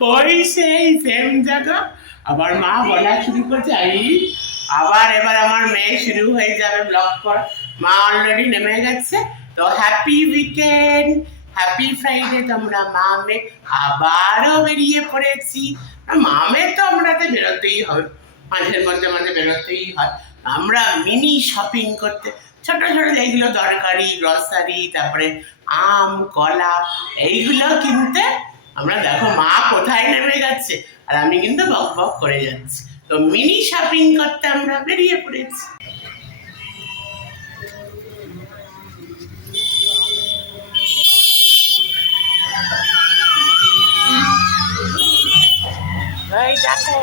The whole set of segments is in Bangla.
ওই সেই সেম জায়গা আবার মা বলা শুরু করছে। আবার এবার আমার মেয়ে শুরু হয়ে যাবে ব্লগ করা। মা অলরেডি নেমে গেছে। তো হ্যাপি উইকেন্ড, হ্যাপি ফ্রাইডে তোমরা। মামে আবারও বেরিয়ে পড়েছি। মামে তো আমরাতে বেরোতেই হবে, মাঝে মাঝে বেরোতেই হয়। আমরা মিনি শপিং করতে, ছোট ছোট যেগুলো দরকারি গ্রসারি, তারপরে আম কলা এইগুলো কিনতে আমরা, দেখো মা কোথায় নেমে গেছে আর আমি কিন্তু বক বক করে যাচ্ছি। তো মিনি শপিং করতে আমরা বেরিয়ে পড়েছি। এই দেখো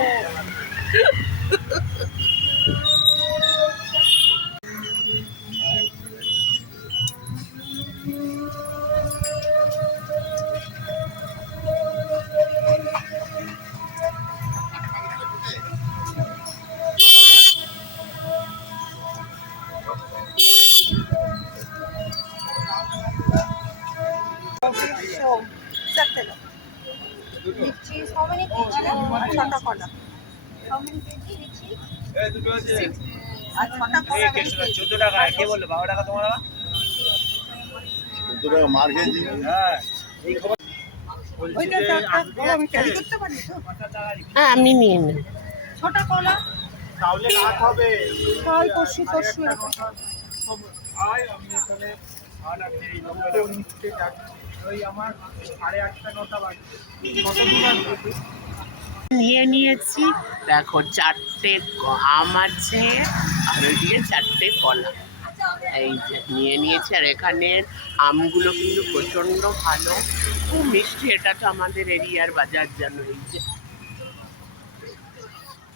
Lychees, how many kg? Chota kola. How many kg lychee? 6. আর ছটা কোলা 14 টাকা। কে বললো 12 টাকা তোমার? 14 টাকা মার খেয়েছি। হ্যাঁ এই খবর ওইটা টাকা আমি ক্যারি করতে পারি তো? হ্যাঁ আমি নিয়ে নেব। ছটা কোলা তাহলে রাত হবে। কাল পরশু আয় আমি এখানে আর আপনি এই নম্বরে নিচে যান। ওই আমার 8:30 9টা বাজে। নিয়ে নিয়েছি, দেখো 4টে আম আছে আর ওইদিকে 4টে কলা। এই যে নিয়ে নিয়েছি। আর এখানের আমগুলো কিন্তু প্রচণ্ড ভালো, খুব মিষ্টি। এটা তো আমাদের এরিয়ার বাজার জানো। এই যে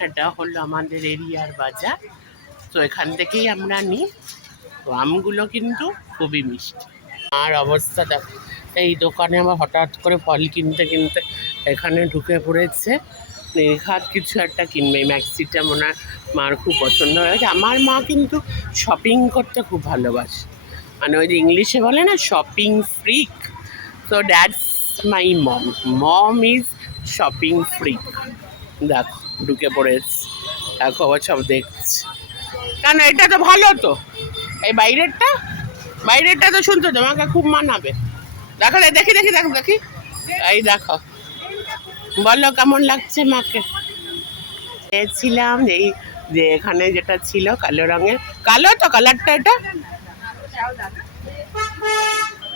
এটা হলো আমাদের এরিয়ার বাজার, তো এখান থেকেই আমরা নিই। তো আমগুলো কিন্তু খুবই মিষ্টি। আর অবস্থা দেখো, এই দোকানে আমার হঠাৎ করে ফল কিনতে কিনতে এখানে ঢুকে পড়েছে। নির্ঘাত কিছু একটা কিনবে। এই ম্যাক্সিটা মনে হয় মার খুব পছন্দ হয়েছে। আমার মা কিন্তু শপিং করতে খুব ভালোবাসে, মানে ওই যে ইংলিশে বলে না শপিং ফ্রিক। তো that's my mom. Mom is shopping freak. দেখো ঢুকে পড়েছে, দেখো আবার সব দেখছে। কেন এটা তো ভালো তো, এই বাইরেরটা তো শুনতো তোমাকে খুব মানাবে। দেখো দেখি দেখি দেখো দেখি, এই দেখো বলো কেমন লাগছে মাকে। চেয়েছিলাম এই যে এখানে যেটা ছিল কালো রঙের, কালো তো কালারটা, এটা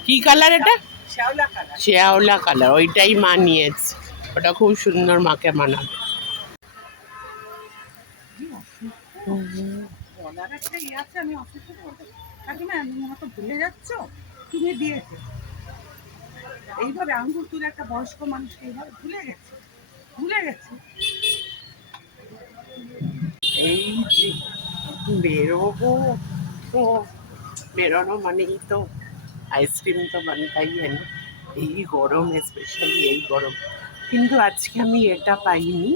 কি কালার? এটা শ্যাওলা কালার, ওইটাই মা নিয়েছে। ওটা খুব সুন্দর, মাকে মানাবে। ভুলে যাচ্ছ তুমি দিয়েছো এইভাবে আঙ্গুর তুলে একটা বয়স্ক মানুষকে এইভাবে ভুলে গেছে। এই যে বেরোবো, তো বেরোনো মানেই তো আইসক্রিম তো বানতাই না, এই গরম, স্পেশালি এই গরম। কিন্তু আজকে আমি এটা পাইনি,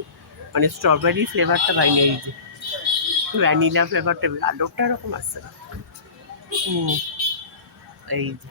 মানে স্ট্রবেরি ফ্লেভারটা পাইনি। এই যে ভ্যানিলা ফ্লেভারটা, আলোটা এরকম আসছে না। এই যে